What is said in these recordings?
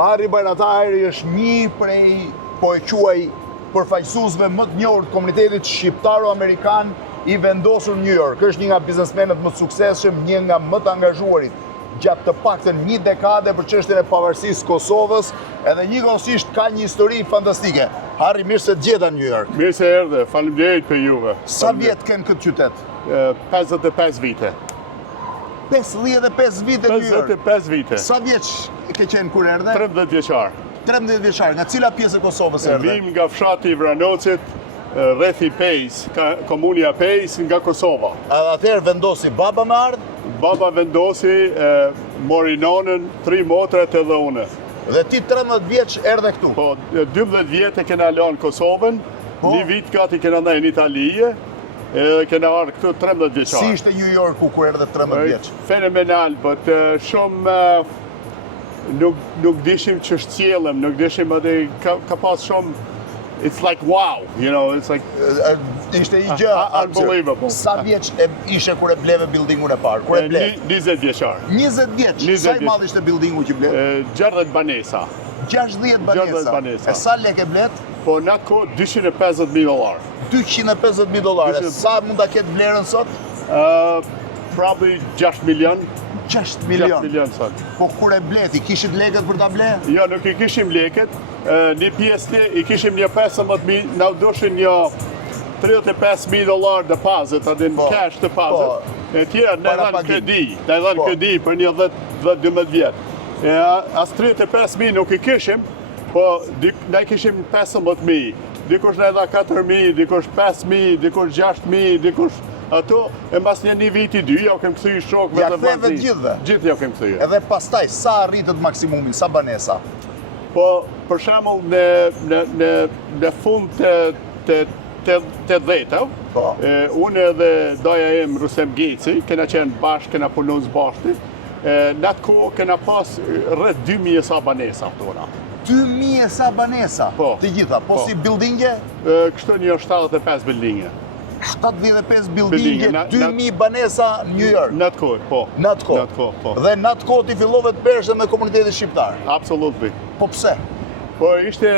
Harri Bajratari është një prej, po e quaj, përfaqësuesve më të njohur të komunitetit shqiptaro-amerikan i vendosur në New York. Është një nga biznesmenët më të suksesshëm, një nga më të angazhuarit gjatë të paktën një dekade për çështjen e pavarësisë Kosovës, edhe njëkohësisht ka një histori fantastike. Harri, mirë se të gjeta në New York. Mirë se erdhe, faleminderit për juve. Sa vjet kanë këtë qytet? 55 vite. 55 vite në New York. 55 vite. Sa vjeç ke qenë kur erdhe? 13 vjeçar. 13 vjeçar. Nga cila pjesë e Kosovës erdhe? Vim nga fshati i Vranocit, rrethi Pejs, komunia Pejs nga Kosova. Edhe atëherë vendosi baba me ardh? Baba vendosi, mori nonën, 3 motrat edhe une. Dhe ti 13 vjeç erdhe këtu? Po, 12 vjetë kena lanë Kosovën, një vit gati kena ndaj në Italije, kena ardhë këtu 13 vjeçar. Si ishte New Yorku kur erdhe 13 vjeç? Fenomenal, but shumë nuk dishim që shtjellëm, nuk dishim edhe ka pas shumë. It's like wow, you know, it's like ishte një gjë unbelievable. Sa vjeç ishe kur e bleve buildingun e parë? Kur e ble? 20 vjeçar. 20 vjeç. Sa i madh ishte buildingu që ble? 60 banesa. 60 banesa. E sa lekë blet? Po në atë kohë $250,000. $250,000. Sa mund ta ketë vlerën sot? Probably 6 milion. 6 milion sot. Po kur e bleti, kishit lekët për ta ble? Jo, nuk i kishim lekët. Një pjesë i kishim një 15,000, na u doshin një $35,000 deposit, atë në cash deposit. E tjera ne dhanë kredi për një 10-12 vjet. As 35,000 nuk i kishim, po ne kishim 15,000. Dikush na dha 4,000, dikush 5,000, dikush 6,000, dikush ato, e mbas një viti 2, ja u kem kthy shokëve të vazhdimit. Gjithve? Gjithë ja u kem kthy. Edhe pastaj, sa arritët maksimumi, sa banesa? Po, për shembull, në fund të dheta, unë edhe daja em Rusem Geci, kena qenë bashkë, kena punu së bashkë, në atë kohë kena pas rreth 2,000 sa banesa tona. 2,000 sa banesa? Po. Të gjitha, po si buildinge? Kështu një 75 buildinge. 75 buildinge, 2,000 banesa në New York? Në atë kohë, po. Në atë kohë? Po. Dhe në atë kohë ti fillove të bërshë me komunitetin shqiptar? Absolutely. Po pse? Po ishte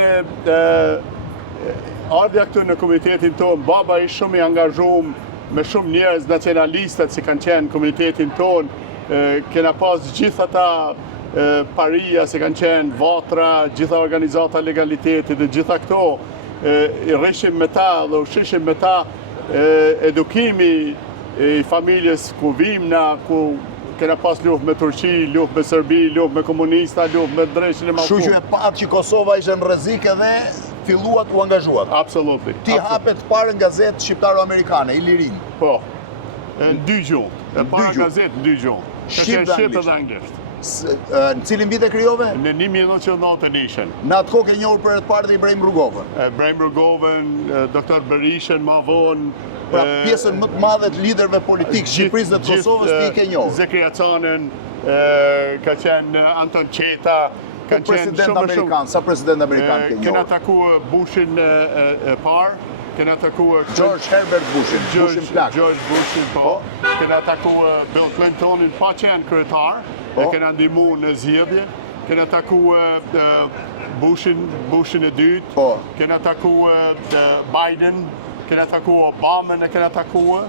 ardhja këtu në komunitetin tonë, baba ishte shumë i angazhuar me shumë njerëz nacionalistët që kanë qenë komunitetin tonë, kena pas gjithë ata paria që kanë qenë vatra, gjitha organizata legaliteti dhe gjitha këto, i rreshim me ta dhe u shishim me ta edukimi i familjes ku vimna, ku kena pas luft me Turqi, luft me Serbi, luft me komunista, luft me Dreshin e Mallku. Kështu që e patë që Kosova ishte në rrezik edhe filluat u angazhuat. Absolutely. Ti hapet parën gazetë shqiptaro-amerikane, Ilirin. Po. Në 2 gjuhë. E para gazetë në 2 gjuhë. Shqip dhe anglisht. Në cilin vit e krijove? Në 1990 Në atë kohë ke njohur për të parë dhe Ibrahim Rugovën. Ibrahim Rugovën, Dr. Berishën, ma vonë. Pra pjesën më të madhe të liderëve politikë Shqipërisë dhe të Kosovës ti i ke njohur. Zekria Canën, ka qenë Anton Qeta, ka qenë president amerikan, sa president amerikan ke njohur? Kena taku Bushin e parë, kena taku George Herbert Bushin, Bushin plak. George Bushin, po. Kena taku Bill Clintonin, pa qenë kryetar, kena ndihmu në zgjedhje. Kena taku Bushin e dytë, kena taku Biden, kena taku Obama, ne kena taku.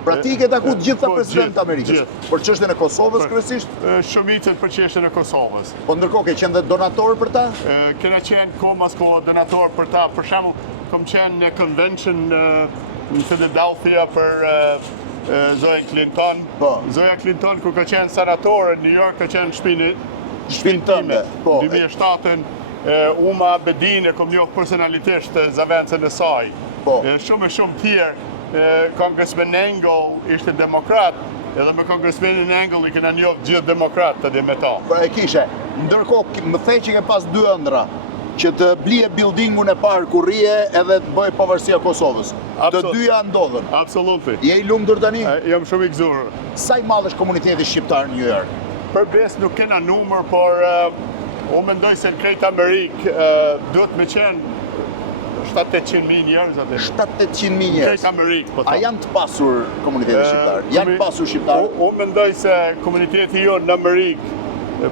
Pra ti ke taku gjitha president Amerikës, për çështjen e Kosovës kryesisht? Shumicën për çështjen e Kosovës. Po ndërkohë ke qenë dhe donator për ta? Kena qenë kohë donator për ta, për shembull, kam qenë në convention në Philadelphia për Zoe Clinton. Zoe Clinton, ku ka qenë senator në New York, ka qenë shpinë time. 2007-ën, Uma Abedin e kom njohur personalisht zavencën e saj. Shumë tjerë. Congressman Engel ishte demokrat, edhe me Congressmanin Engel i kena njohur gjithë demokratë edhe me ta. Pra e kishe, ndërkohë më thej që ke pas 2 ëndra, që të blije buildingun e parë ku rrije edhe të bëj pavarësia Kosovës. Të dyja ndodhen. Absolutely. Je i lumtur tani? Jam shumë i gëzuar. Sa i madh është komuniteti shqiptar në New York? Për bes nuk kena numër, por unë mendoj se në krejt Amerikë duhet me qenë 700-800.000 njerëz atë. 700-800.000 njerëz. Krejt Amerikë, po. A janë të pasur komuniteti shqiptar? Janë pasur shqiptar? Unë mendoj se komuniteti jonë në Amerikë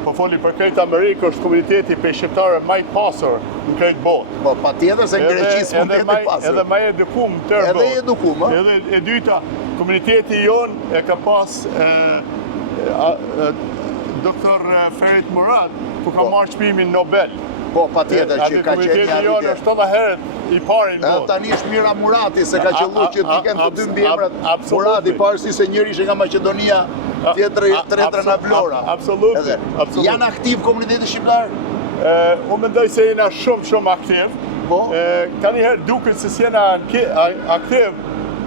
po foli për krejt Amerikë, është komuniteti për shqiptarë më i pasur në krejt botë. Po, patjetër se në Greqi s'mund të jetë i pasur. Edhe më edukum tërë botë. Edhe i edukum, ë? Edhe e dyta, komuniteti jonë e ka pas doktor Ferit Murad, ku ka marrë çmimin Nobel. Po, patjetër që ka qenë Komuniteti jonë është 7 herët i pari në botë. Tani është Mira Murati, se ka qellu që t'i kenë të dy mbi emrat. Murati, parësi se njëri ishte nga Maqedonia, tjetra nga Vlora. Absolutisht. Janë aktiv komuniteti shqiptar? Unë mendoj se jena shumë aktiv. Po? Ka njëherë duket se s'jena aktiv,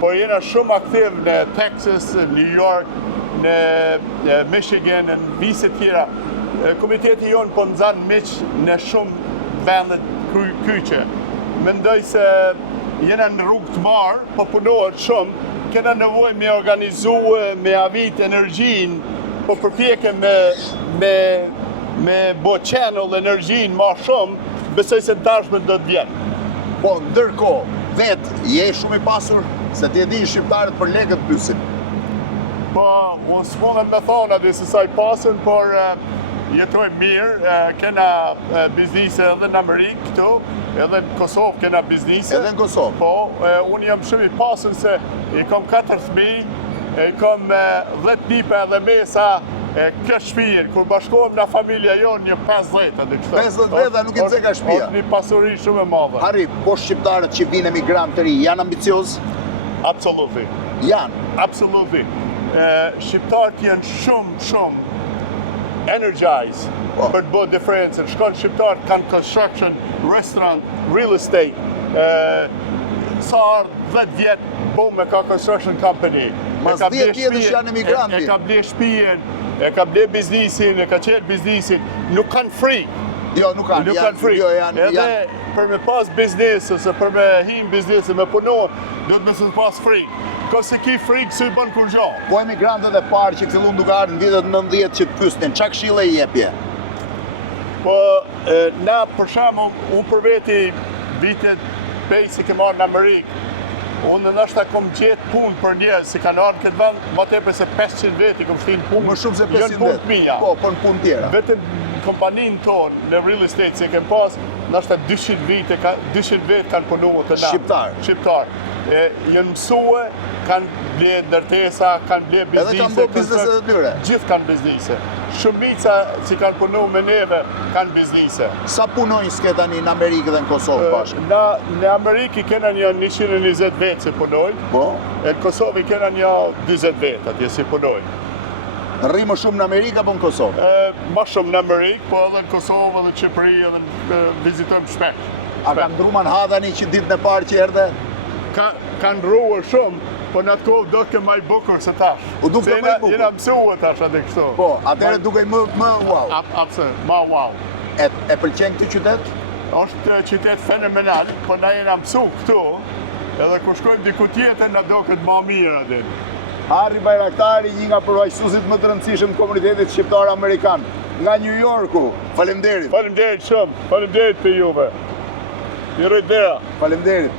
por jena shumë aktiv në Texas, në New York, në Michigan, në vise tjera. Komiteti jonë po nëzanë miqë në shumë vendet kyqe. Mendoj se jena në rrugë të marë, po punohet shumë, kena nevoj me organizu, me avit energjin, po përpjeke me bo channel energjin ma shumë, besoj se dashme do të vjenë. Po, ndërko, vetë, je shumë i pasur, se ti e di shqiptarët për lekët pysin. Po, unë s'monën me thonë atë se sa i pasën, por jetoj mirë, kena biznise edhe në Amerikë këtu, edhe në Kosovë kena biznise. Edhe në Kosovë? Po, unë jam shumë i pasën se i kom 4 fëmijë, i kom 10 nipe edhe mesa, kjo shpirë, kur bashkohem në familja jonë një 50 atë kështë. 50 veta nuk i ceka shpia. Është një pasuri shumë e madhe. Harri, po shqiptarët që vinë emigrant të ri, janë ambicios? Absolutely. Janë? Absolutely. Shqiptarët janë shumë energized për të bërë diferencën. Shkon shqiptarët kanë construction, restaurant, real estate. Sa ardhë 10 vjetë bo me ka construction company. Mas 10 vjetës që janë emigranti. E ka ble shpijen, e ka ble biznisin, e ka qelë biznisin. Nuk kanë frikë. Jo, nuk kanë. Nuk kanë frikë. Edhe për me pas biznis, ose për me him biznisin, me punohë, do të me se pas frikë. Ka se ki frikë se i bënë kur gjo. Po emigrantët e parë që fillun duke ardhur në vitet 90 që të pyesnin, çka këshille i jepje? Po, na për shembull, unë për veti vitet pej si ke marrë në Amerikë, unë nështë kom gjetë punë për njerëz, si kanë ardhur këtë vend, më tepër se 500 veti kom shtinë punë. Më shumë se 500 veti. Po, për në punë tjera. Vetëm kompaninë tonë në real estate si kem pas, nështë 200 vete kanë punuar të na. Shqiptar. Jënë mësue, kanë ble ndërtesa, kanë ble biznise. Edhe kanë bo biznise të tyre? Gjithë kanë biznise. Shumica si kanë punu me neve, kanë biznise. Sa punojnë s'ke tani në Amerikë dhe në Kosovë bashkë? Në Amerikë kena një 120 vetë si punojnë. Po? E në Kosovë kena një 20 vetë atje si punojnë. Rri më shumë në Amerikë apo në Kosovë? Ma shumë në Amerikë, po edhe në Kosovë, edhe në Qipëri, edhe vizitojmë shpesh. A kanë ndru Manhattani që ditën e parë që erdhe? Kanë ndruar shumë, po në atë kohë do të maj bukur se tash. U duke maj bukur? Jena mësua tash atë kështu. Po, atëre duke më wow. Absolut, ma wow. E pëlqen këtë qytet? Është qytet fenomenal, po na jena mësu këtu, edhe kur shkojmë diku tjetër na do këtë ma mirë atë. Harri Bajraktari, një nga përfaqësuesit më të rëndësishëm të komunitetit shqiptar amerikan, nga New Yorku. Faleminderit. Faleminderit shumë. Faleminderit për juve. Mirë dera. Faleminderit.